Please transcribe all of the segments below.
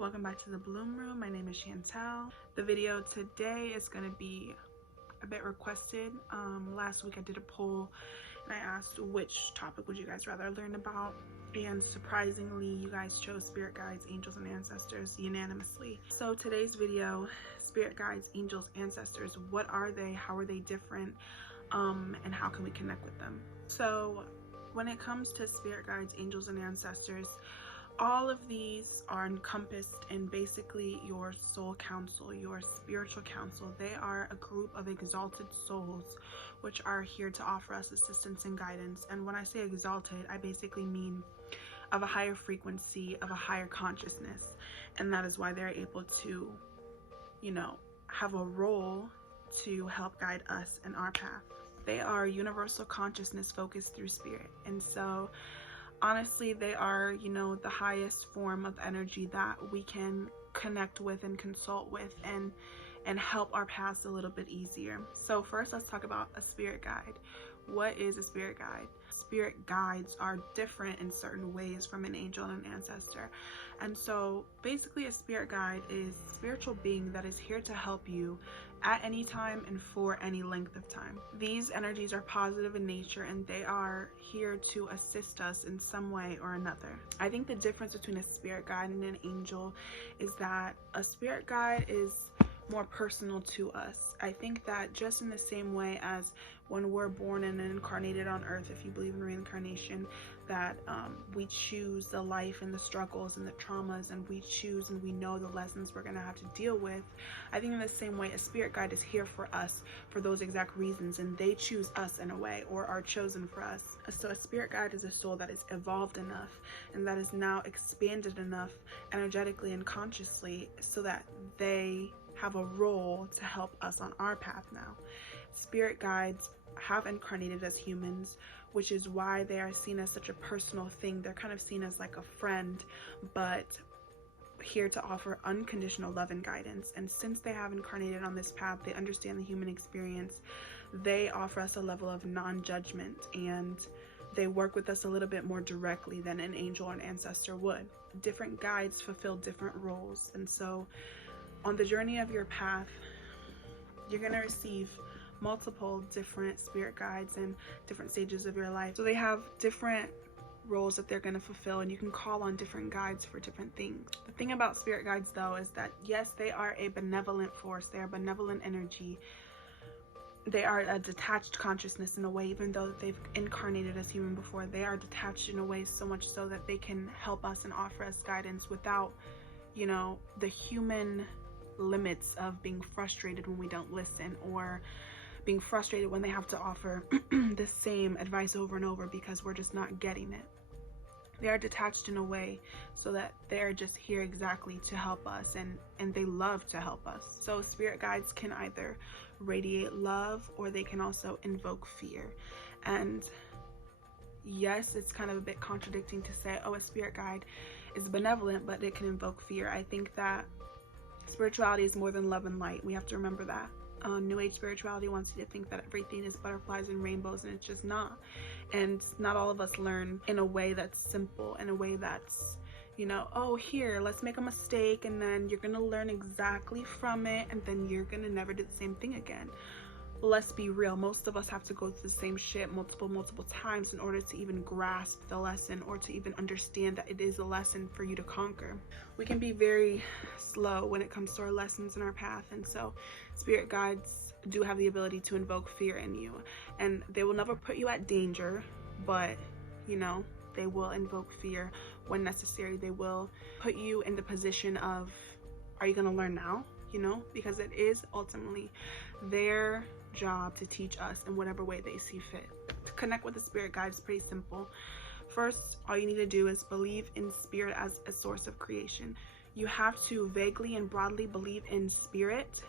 Welcome back to the Bloom Room. My name is Chantel. The video today is going to be a bit requested. Last week I did a poll and I asked which topic would you guys rather learn about, and surprisingly you guys chose spirit guides, angels, and ancestors unanimously. So today's video, spirit guides, angels, ancestors, what are they, how are they different, and how can we connect with them? So when it comes to spirit guides, angels, and ancestors, all of these are encompassed in basically your soul council, your spiritual council. They are a group of exalted souls which are here to offer us assistance and guidance. And when I say exalted, I basically mean of a higher frequency, of a higher consciousness. And that is why they're able to, have a role to help guide us in our path. They are universal consciousness focused through spirit. And so honestly, they are, the highest form of energy that we can connect with and consult with and help our paths a little bit easier. So first, let's talk about a spirit guide. What is a spirit guide? Spirit guides are different in certain ways from an angel and an ancestor. And so basically a spirit guide is a spiritual being that is here to help you at any time and for any length of time. These energies are positive in nature and they are here to assist us in some way or another. I think the difference between a spirit guide and an angel is that a spirit guide is more personal to us. I think that just in the same way as when we're born and incarnated on earth, if you believe in reincarnation, that we choose the life and the struggles and the traumas, and we choose and we know the lessons we're going to have to deal with. I think in the same way, a spirit guide is here for us for those exact reasons, and they choose us in a way, or are chosen for us. So a spirit guide is a soul that is evolved enough and that is now expanded enough energetically and consciously so that they have a role to help us on our path now. Spirit guides have incarnated as humans, which is why they are seen as such a personal thing. They're kind of seen as like a friend, but here to offer unconditional love and guidance. And since they have incarnated on this path, they understand the human experience. They offer us a level of non-judgment, and they work with us a little bit more directly than an angel or an ancestor would. Different guides fulfill different roles, and so on the journey of your path, you're going to receive multiple different spirit guides in different stages of your life. So they have different roles that they're going to fulfill, and you can call on different guides for different things. The thing about spirit guides, though, is that yes, they are a benevolent force. They are benevolent energy. They are a detached consciousness in a way, even though they've incarnated as human before. They are detached in a way so much so that they can help us and offer us guidance without, the human limits of being frustrated when we don't listen, or being frustrated when they have to offer the same advice over and over because we're just not getting it. They are detached in a way so that they're just here exactly to help us, and they love to help us. So spirit guides can either radiate love, or they can also invoke fear. And yes, it's kind of a bit contradicting to say, oh, a spirit guide is benevolent but it can invoke fear. I think that spirituality is more than love and light. We have to remember that. New Age spirituality wants you to think that everything is butterflies and rainbows, and it's just not. And not all of us learn in a way that's simple, in a way that's, oh, here, let's make a mistake, and then you're gonna learn exactly from it, and then you're gonna never do the same thing again. Let's be real, most of us have to go through the same shit multiple times in order to even grasp the lesson, or to even understand that it is a lesson for you to conquer. We can be very slow when it comes to our lessons and our path, and so spirit guides do have the ability to invoke fear in you, and they will never put you at danger, but they will invoke fear when necessary. They will put you in the position of, are you going to learn now? Because it is ultimately their job to teach us in whatever way they see fit. To connect with the spirit guide is pretty simple. First, all you need to do is believe in spirit as a source of creation. You have to vaguely and broadly believe in spirit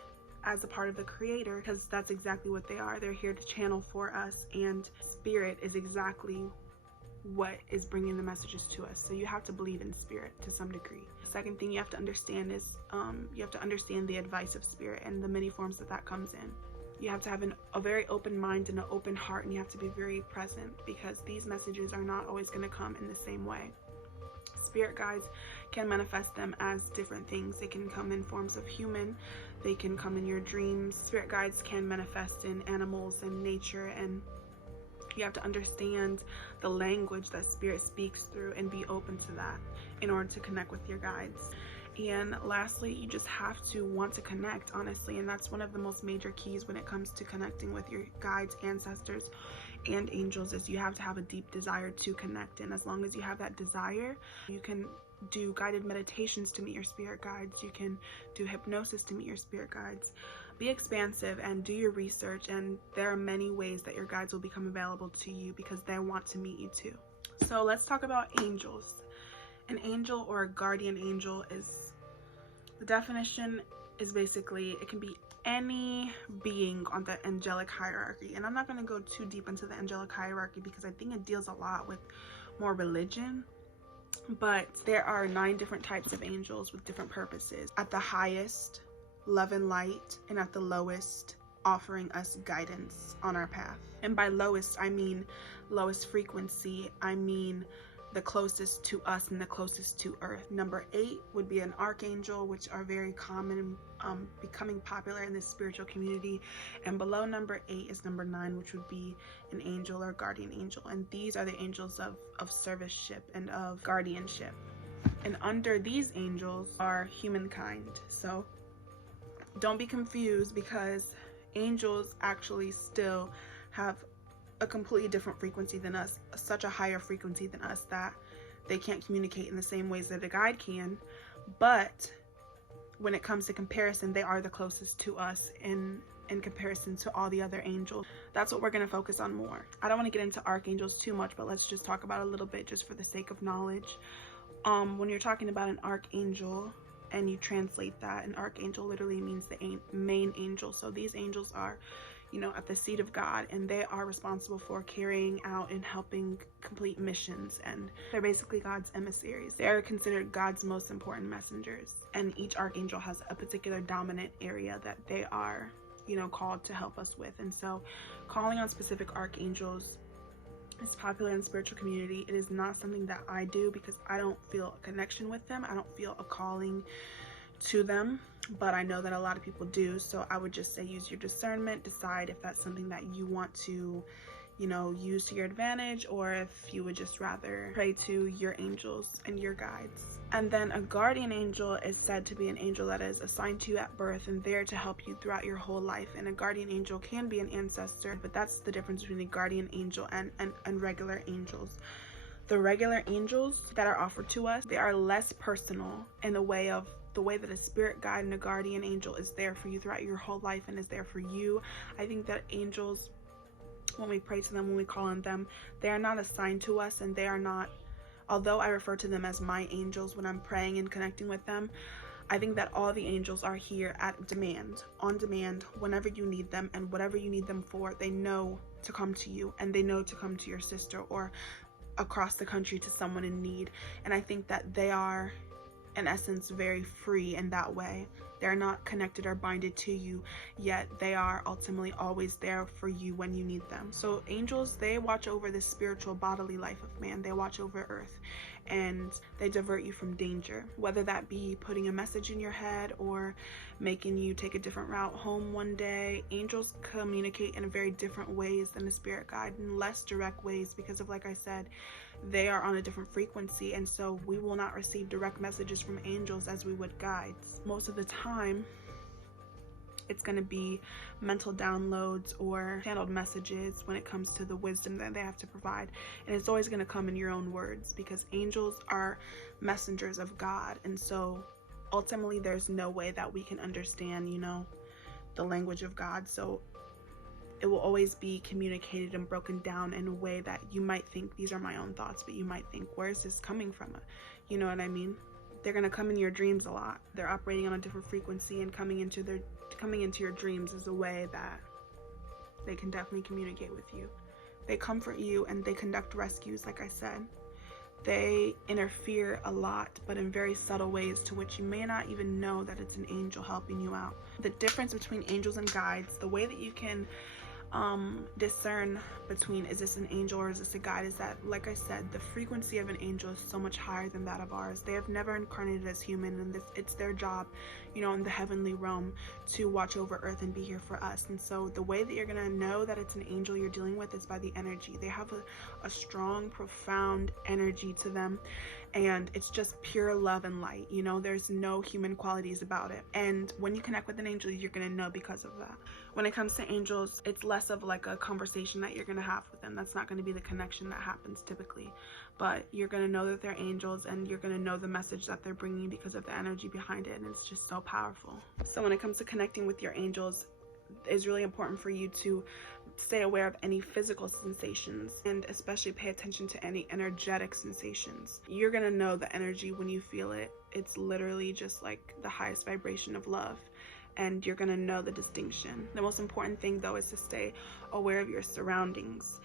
as a part of the creator, because that's exactly what they are. They're here to channel for us, and spirit is exactly what is bringing the messages to us. So you have to believe in spirit to some degree. The second thing you have to understand is you have to understand the advice of spirit and the many forms that comes in. You have to have a very open mind and an open heart, and you have to be very present, because these messages are not always going to come in the same way. Spirit guides can manifest them as different things. They can come in forms of human, they can come in your dreams. Spirit guides can manifest in animals and nature, and you have to understand the language that spirit speaks through and be open to that in order to connect with your guides. And lastly, you just have to want to connect, honestly, and that's one of the most major keys when it comes to connecting with your guides, ancestors, and angels, is you have to have a deep desire to connect. And as long as you have that desire, you can do guided meditations to meet your spirit guides, you can do hypnosis to meet your spirit guides. Be expansive and do your research, and there are many ways that your guides will become available to you because they want to meet you too. So let's talk about angels. An angel or a guardian angel is, the definition is basically, it can be any being on the angelic hierarchy. And I'm not going to go too deep into the angelic hierarchy because I think it deals a lot with more religion. But there are 9 different types of angels with different purposes. At the highest, love and light, and at the lowest, offering us guidance on our path. And by lowest, I mean lowest frequency. I mean the closest to us and the closest to earth. Number 8 would be an archangel, which are very common, becoming popular in the spiritual community. And below number 8 is number 9, which would be an angel or guardian angel. And these are the angels of serviceship and of guardianship. And under these angels are humankind. So don't be confused, because angels actually still have a completely different frequency than us, such a higher frequency than us that they can't communicate in the same ways that a guide can. But when it comes to comparison, they are the closest to us in comparison to all the other angels. That's what we're going to focus on more. I don't want to get into archangels too much, but let's just talk about it a little bit just for the sake of knowledge. When you're talking about an archangel and you translate that, an archangel literally means the main angel. So these angels are, you know, at the seat of God, and they are responsible for carrying out and helping complete missions, and they're basically God's emissaries. They are considered God's most important messengers, and each archangel has a particular dominant area that they are, you know, called to help us with. And so calling on specific archangels is popular in the spiritual community. It is not something that I do because I don't feel a connection with them. I don't feel a calling to them, but I know that a lot of people do. So I would just say use your discernment, decide if that's something that you want to, you know, use to your advantage, or if you would just rather pray to your angels and your guides. And then a guardian angel is said to be an angel that is assigned to you at birth and there to help you throughout your whole life. And a guardian angel can be an ancestor, but that's the difference between a guardian angel and regular angels. The regular angels that are offered to us, they are less personal in the way that a spirit guide and a guardian angel is there for you throughout your whole life and is there for you. I think that angels, when we pray to them, when we call on them, they are not assigned to us, and they are not, although I refer to them as my angels when I'm praying and connecting with them, I think that all the angels are here at demand, on demand, whenever you need them, and whatever you need them for, they know to come to you, and they know to come to your sister or across the country to someone in need. And I think that they are, in essence, very free in that way. They're not connected or binded to you, yet they are ultimately always there for you when you need them. So angels, they watch over the spiritual bodily life of man. They watch over earth, and they divert you from danger, whether that be putting a message in your head or making you take a different route home one day. Angels communicate in very different ways than a spirit guide, in less direct ways, because of, like I said, they are on a different frequency, and so we will not receive direct messages from angels as we would guides. Most of the time it's going to be mental downloads or channeled messages when it comes to the wisdom that they have to provide, and it's always going to come in your own words, because angels are messengers of God. And so ultimately there's no way that we can understand, you know, the language of God. So it will always be communicated and broken down in a way that you might think these are my own thoughts, but you might think, where is this coming from? You know what I mean? They're going to come in your dreams a lot. They're operating on a different frequency, and coming into your dreams is a way that they can definitely communicate with you. They comfort you and they conduct rescues, like I said. They interfere a lot, but in very subtle ways to which you may not even know that it's an angel helping you out. The difference between angels and guides, the way that you can discern between, is this an angel or is this a guide, is that, like I said, the frequency of an angel is so much higher than that of ours. They have never incarnated as human, and it's their job, you know, in the heavenly realm to watch over earth and be here for us. And so the way that you're gonna know that it's an angel you're dealing with is by the energy. They have a strong, profound energy to them, and it's just pure love and light. You know, there's no human qualities about it. And when you connect with an angel, you're gonna know because of that. When it comes to angels, it's less of like a conversation that you're gonna have with them. That's not gonna be the connection that happens typically, but you're gonna know that they're angels, and you're gonna know the message that they're bringing because of the energy behind it, and it's just so powerful. So when it comes to connecting with your angels, it's really important for you to stay aware of any physical sensations, and especially pay attention to any energetic sensations. You're gonna know the energy when you feel it. It's literally just like the highest vibration of love, and you're gonna know the distinction. The most important thing though is to stay aware of your surroundings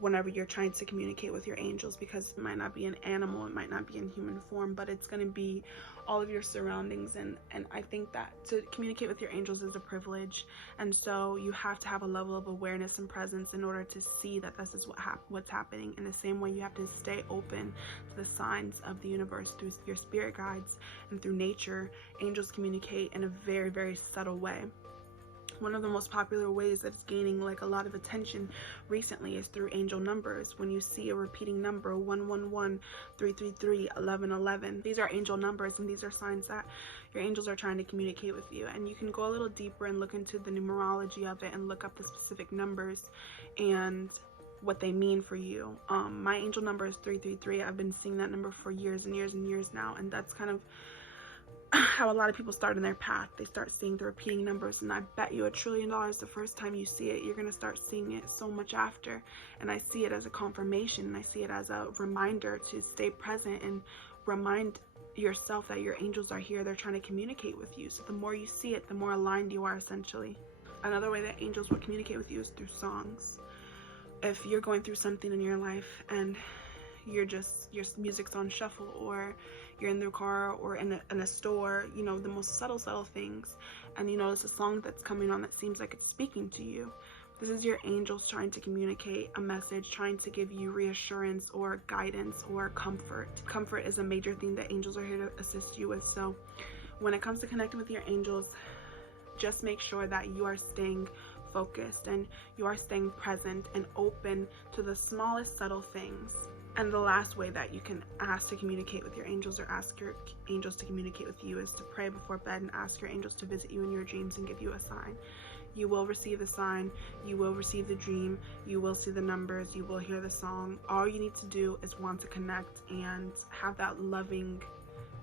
whenever you're trying to communicate with your angels, because it might not be an animal, it might not be in human form, but it's going to be all of your surroundings. And I think that to communicate with your angels is a privilege, and so you have to have a level of awareness and presence in order to see that this is what's happening. In the same way, you have to stay open to the signs of the universe through your spirit guides and through nature. Angels communicate in a very, very subtle way. One of the most popular ways that's gaining like a lot of attention recently is through angel numbers. When you see a repeating number, 111, 333, 1111, these are angel numbers, and these are signs that your angels are trying to communicate with you. And you can go a little deeper and look into the numerology of it and look up the specific numbers and what they mean for you. My angel number is 333. I've been seeing that number for years and years and years now, and that's kind of how a lot of people start in their path. They start seeing the repeating numbers, and I bet you $1 trillion the first time you see it, you're going to start seeing it so much after. And I see it as a confirmation, and I see it as a reminder to stay present and remind yourself that your angels are here. They're trying to communicate with you. So the more you see it, the more aligned you are, essentially. Another way that angels will communicate with you is through songs. If you're going through something in your life and your music's on shuffle, or you're in the car or in a store, you know, the most subtle things, and you notice a song that's coming on that seems like it's speaking to you, this is your angels trying to communicate a message, trying to give you reassurance or guidance or comfort. Comfort is a major thing that angels are here to assist you with. So when it comes to connecting with your angels, just make sure that you are staying focused and you are staying present and open to the smallest subtle things. And the last way that you can ask to communicate with your angels, or ask your angels to communicate with you, is to pray before bed and ask your angels to visit you in your dreams and give you a sign. You will receive the sign, you will receive the dream, you will see the numbers, you will hear the song. All you need to do is want to connect and have that loving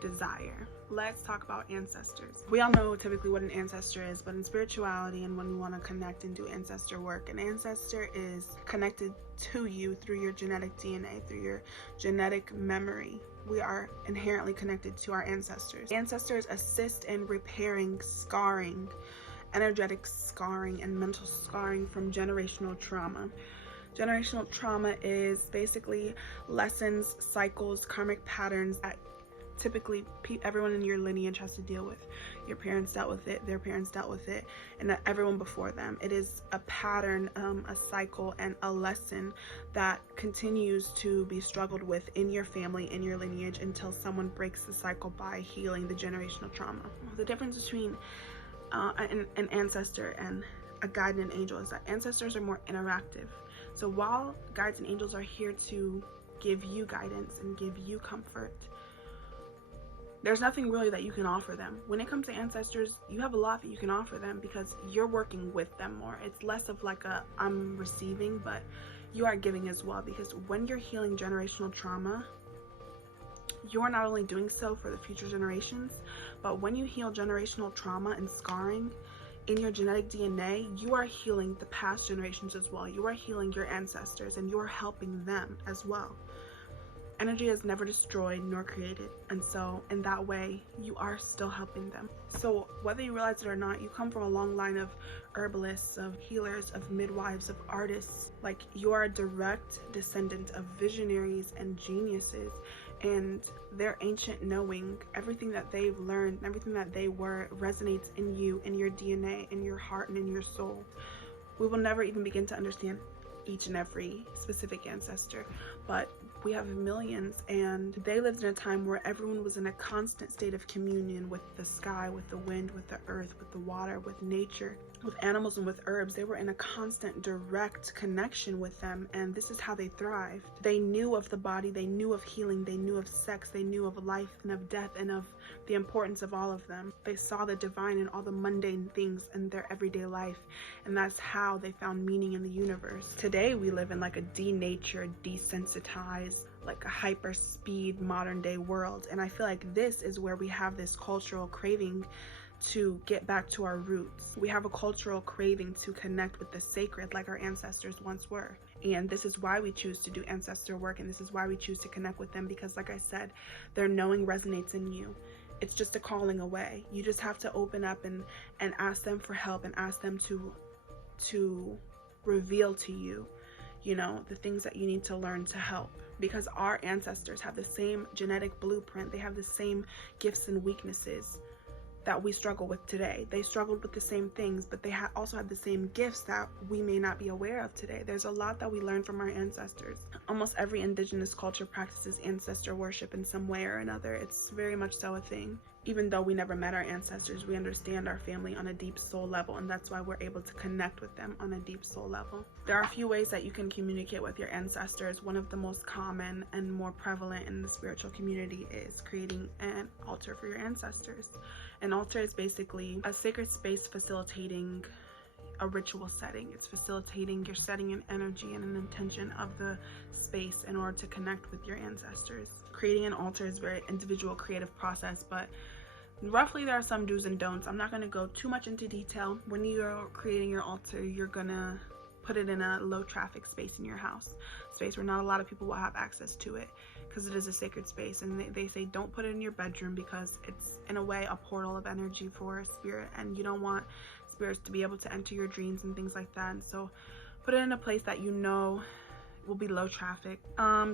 desire. Let's talk about ancestors. We all know typically what an ancestor is, but in spirituality and when we want to connect and do ancestor work, an ancestor is connected to you through your genetic DNA, through your genetic memory. We are inherently connected to our ancestors. Ancestors assist in repairing scarring, energetic scarring, and mental scarring from generational trauma. Generational trauma is basically lessons, cycles, karmic patterns that typically everyone in your lineage has to deal with. Your parents dealt with it, their parents dealt with it, and everyone before them. It is a pattern, a cycle, and a lesson that continues to be struggled with in your family, in your lineage, until someone breaks the cycle by healing the generational trauma. The difference between an ancestor and a guide and an angel is that ancestors are more interactive. So while guides and angels are here to give you guidance and give you comfort, there's nothing really that you can offer them. When it comes to ancestors, you have a lot that you can offer them because you're working with them more. It's less of like a I'm receiving, but you are giving as well, because when you're healing generational trauma, you're not only doing so for the future generations, but when you heal generational trauma and scarring in your genetic DNA, you are healing the past generations as well. You are healing your ancestors, and you are helping them as well. Energy is never destroyed nor created, and so in that way you are still helping them. So whether you realize it or not, you come from a long line of herbalists, of healers, of midwives, of artists. Like, you are a direct descendant of visionaries and geniuses, and their ancient knowing, everything that they've learned, everything that they were, resonates in you, in your DNA, in your heart, and in your soul. We will never even begin to understand each and every specific ancestor, but we have millions, and they lived in a time where everyone was in a constant state of communion with the sky, with the wind, with the earth, with the water, with nature, with animals, and with herbs. They were in a constant direct connection with them, and this is how they thrived. They knew of the body, they knew of healing, they knew of sex, they knew of life and of death and of the importance of all of them. They saw the divine in all the mundane things in their everyday life, and that's how they found meaning in the universe. Today we live in like a denatured, desensitized, like a hyper speed modern day world, and I feel like this is where we have this cultural craving to get back to our roots. We have a cultural craving to connect with the sacred like our ancestors once were, and this is why we choose to do ancestor work, and this is why we choose to connect with them, because like I said, their knowing resonates in you. It's just a calling away. You just have to open up and ask them for help, and ask them to reveal to you, you know, the things that you need to learn to help, because our ancestors have the same genetic blueprint. They have the same gifts and weaknesses that we struggle with today. They struggled with the same things, but they also had the same gifts that we may not be aware of today. There's a lot that we learn from our ancestors. Almost every indigenous culture practices ancestor worship in some way or another. It's very much so a thing. Even though we never met our ancestors, we understand our family on a deep soul level, and that's why we're able to connect with them on a deep soul level. There are a few ways that you can communicate with your ancestors. One of the most common and more prevalent in the spiritual community is creating an altar for your ancestors. An altar is basically a sacred space facilitating a ritual setting. It's facilitating your setting an energy and an intention of the space in order to connect with your ancestors. Creating an altar is a very individual creative process, but roughly there are some do's and don'ts. I'm not going to go too much into detail. When you're creating your altar, you're gonna put it in a low traffic space in your house, space where not a lot of people will have access to it, because it is a sacred space. And they say don't put it in your bedroom, because it's in a way a portal of energy for spirit, and you don't want spirits to be able to enter your dreams and things like that. And so put it in a place that you know will be low traffic.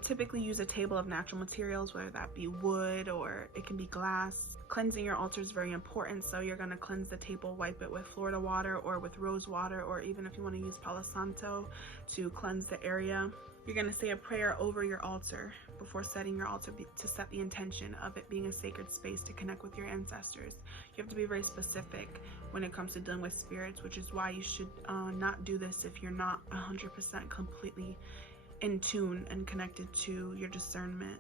Typically use a table of natural materials, whether that be wood or it can be glass. Cleansing your altar is very important, so you're going to cleanse the table, wipe it with Florida water or with rose water, or even if you want to use Palo Santo to cleanse the area. You're going to say a prayer over your altar before setting your altar to set the intention of it being a sacred space to connect with your ancestors. You have to be very specific when it comes to dealing with spirits, which is why you should not do this if you're not 100% completely in tune and connected to your discernment.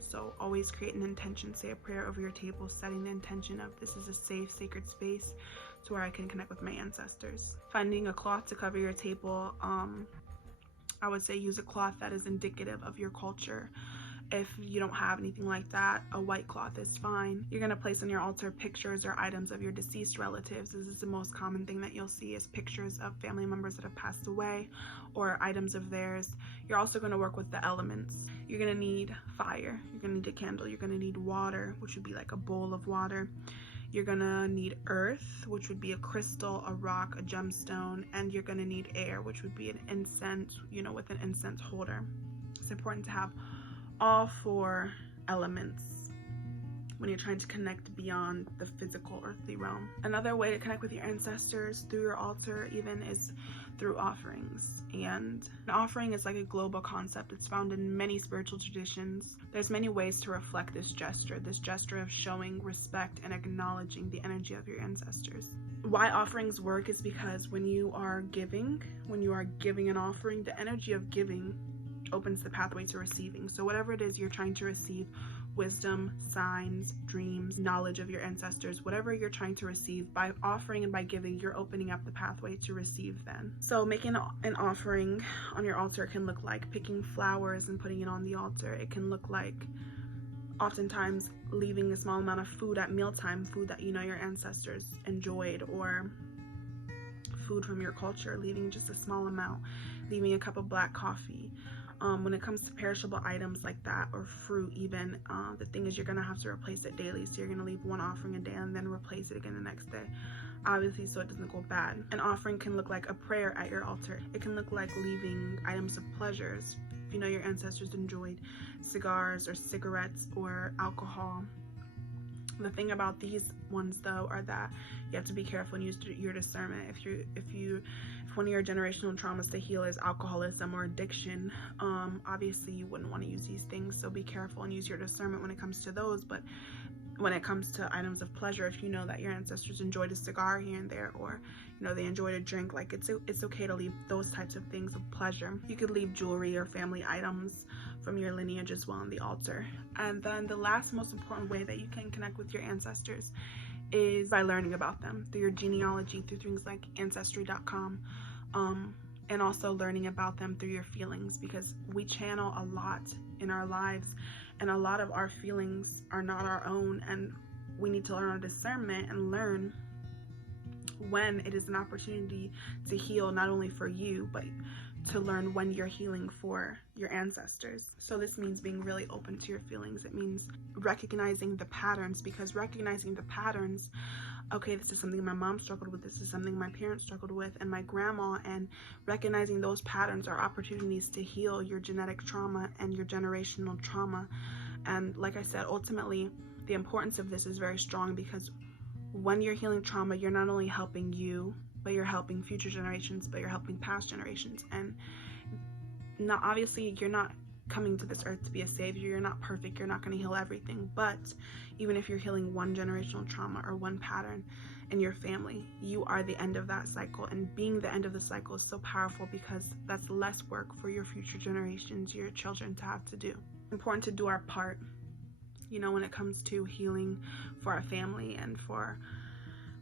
So always create an intention, say a prayer over your table, setting the intention of this is a safe, sacred space to where I can connect with my ancestors. Finding a cloth to cover your table, I would say use a cloth that is indicative of your culture. If you don't have anything like that, a white cloth is fine. You're going to place on your altar pictures or items of your deceased relatives. This is the most common thing that you'll see, is pictures of family members that have passed away or items of theirs. You're also going to work with the elements. You're going to need fire. You're going to need a candle. You're going to need water, which would be like a bowl of water. You're going to need earth, which would be a crystal, a rock, a gemstone, and you're going to need air, which would be an incense, you know, with an incense holder. It's important to have all four elements when you're trying to connect beyond the physical earthly realm. Another way to connect with your ancestors through your altar even is through offerings. And an offering is like a global concept. It's found in many spiritual traditions. There's many ways to reflect this gesture of showing respect and acknowledging the energy of your ancestors. Why offerings work is because when you are giving an offering, the energy of giving opens the pathway to receiving. So whatever it is you're trying to receive, wisdom, signs, dreams, knowledge of your ancestors, whatever you're trying to receive, by offering and by giving, you're opening up the pathway to receive then. So making an offering on your altar can look like picking flowers and putting it on the altar. It can look like oftentimes leaving a small amount of food at mealtime, food that you know your ancestors enjoyed, or food from your culture, leaving just a small amount, leaving a cup of black coffee. When it comes to perishable items like that, or fruit even, the thing is you're going to have to replace it daily. So you're going to leave one offering a day and then replace it again the next day, obviously, so it doesn't go bad. An offering can look like a prayer at your altar. It can look like leaving items of pleasures. If you know your ancestors enjoyed cigars or cigarettes or alcohol, The thing about these ones though are that you have to be careful and use your discernment. If one of your generational traumas to heal is alcoholism or addiction, obviously you wouldn't want to use these things, so be careful and use your discernment when it comes to those. But when it comes to items of pleasure, if you know that your ancestors enjoyed a cigar here and there, or they enjoyed a drink, like it's okay to leave those types of things of pleasure. You could leave jewelry or family items from your lineage as well on the altar. And then the last most important way that you can connect with your ancestors is by learning about them through your genealogy, through things like ancestry.com, and also learning about them through your feelings, because we channel a lot in our lives, and a lot of our feelings are not our own, and we need to learn our discernment and learn when it is an opportunity to heal, not only for you, but to learn when you're healing for your ancestors. So this means being really open to your feelings. It means recognizing the patterns, because recognizing the patterns, okay, this is something my mom struggled with, this is something my parents struggled with, and my grandma, and recognizing those patterns are opportunities to heal your genetic trauma and your generational trauma. And like I said, ultimately, the importance of this is very strong, because when you're healing trauma, you're not only helping you, but you're helping future generations, but you're helping past generations. And not, obviously, you're not coming to this earth to be a savior. You're not perfect. You're not going to heal everything. But even if you're healing one generational trauma or one pattern in your family, you are the end of that cycle. And being the end of the cycle is so powerful, because that's less work for your future generations, your children, to have to do. Important to do our part, when it comes to healing for our family and for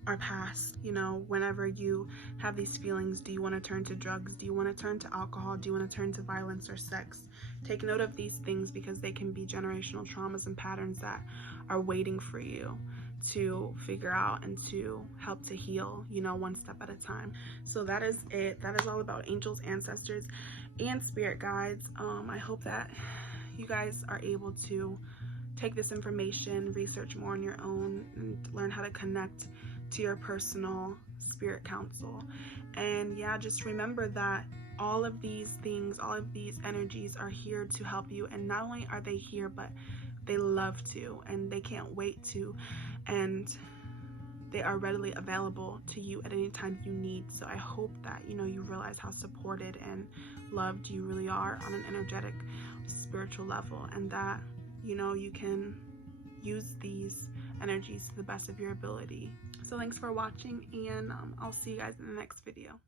our past. Whenever you have these feelings, do you want to turn to drugs? Do you want to turn to alcohol? Do you want to turn to violence or sex? Take note of these things, because they can be generational traumas and patterns that are waiting for you to figure out and to help to heal, one step at a time. So that is it. That is all about angels, ancestors, and spirit guides. I hope that you guys are able to take this information, research more on your own, and learn how to connect to your personal spirit council. And yeah, just remember that all of these things, all of these energies are here to help you. And not only are they here, but they love to, and they can't wait to, and they are readily available to you at any time you need. So I hope that you realize how supported and loved you really are on an energetic, spiritual level, and that you can use these energies to the best of your ability. So thanks for watching, and I'll see you guys in the next video.